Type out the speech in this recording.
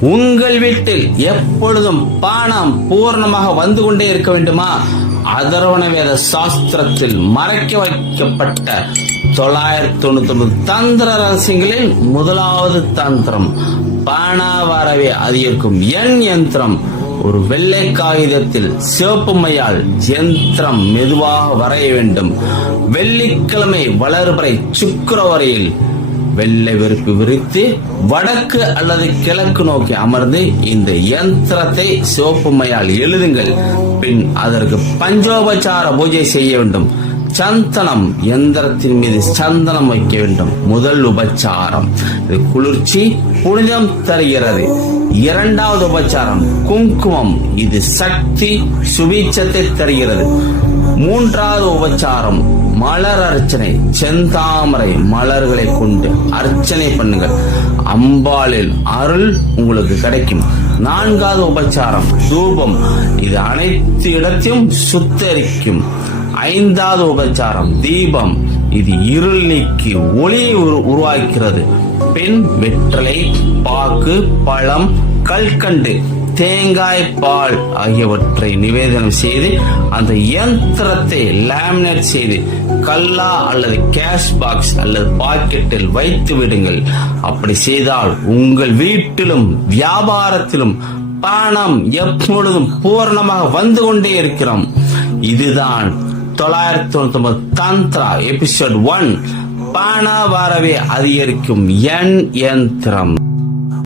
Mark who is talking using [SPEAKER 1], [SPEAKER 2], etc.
[SPEAKER 1] உங்கள் வீட்டில் எப்பொழுதும் பணம் பூர்ணமாக வந்து கொண்டே இருக்க வேண்டுமா? அதர்வண வேத சாஸ்திரத்தில் மறைக்க வைக்கப்பட்ட தொள்ளாயிரத்தி தொண்ணூத்தி ஒன்பது தந்திர ரகசியங்களில் முதலாவது தந்திரம் பானாவாரவே. வரவே அதிகரிக்கும் எண் யந்திரம். ஒரு வெள்ளை காகிதத்தில் சிவப்பு மையால் யந்திரம் மெதுவாக வரைய வேண்டும். வெள்ளிக்கிழமை வளர்பறை சுக்கிரவரையில் வெள்ளை வெறுப்பு விரித்து வடக்கு அல்லது கிழக்கு நோக்கி அமர்ந்து இந்த யந்திரத்தை சிவப்புமையால் எழுதுங்கள். பின் அதற்கு பஞ்சோபச்சார பூஜை செய்ய வேண்டும். சந்தனம் எந்திரத்தின் மீது சந்தனம் வைக்க வேண்டும். முதல் உபச்சாரம். இது குளிர்ச்சி புனிதம் தருகிறது. இரண்டாவது உபச்சாரம் குங்குமம். இது சக்தி சுபீட்சத்தை தருகிறது. மூன்றாவது உபச்சாரம் மலர் அர்ச்சனை செந்தாமரை மலர்களை கொண்டு அர்ச்சனை பண்ணுங்கள். அம்பாளில் அருள் உங்களுக்கு கிடைக்கும். நான்காவது உபச்சாரம் தூபம். இது அனைத்து இடத்தையும் சுத்தரிக்கும். ஐந்தாவது உபச்சாரம் தீபம். இது இருள் நீக்கி ஒளியை உரு- உருவாக்கிறது. பெண் வெற்றலை பாக்கு பழம் கல்கண்டு. தேங்காய் பால் ஆகியவற்றை நிவேதனம் செய்து அந்த யந்திரத்தை லேமினேட் செய்து கல்லா அல்லது கேஷ் பாக்ஸ் அல்லது பாக்கெட்டில் வைத்து விடுங்கள். அப்படி செய்தால் உங்கள் வீட்டிலும் வியாபாரத்திலும் பணம் எப்பொழுதும் பூரணமாக வந்து கொண்டே இருக்கிறோம். இதுதான் தொள்ளாயிரத்தி தொண்ணூத்தி ஒன்பது தந்த்ரா எபிசோட் ஒன். பண வரவே அதிகரிக்கும் எண் யந்திரம்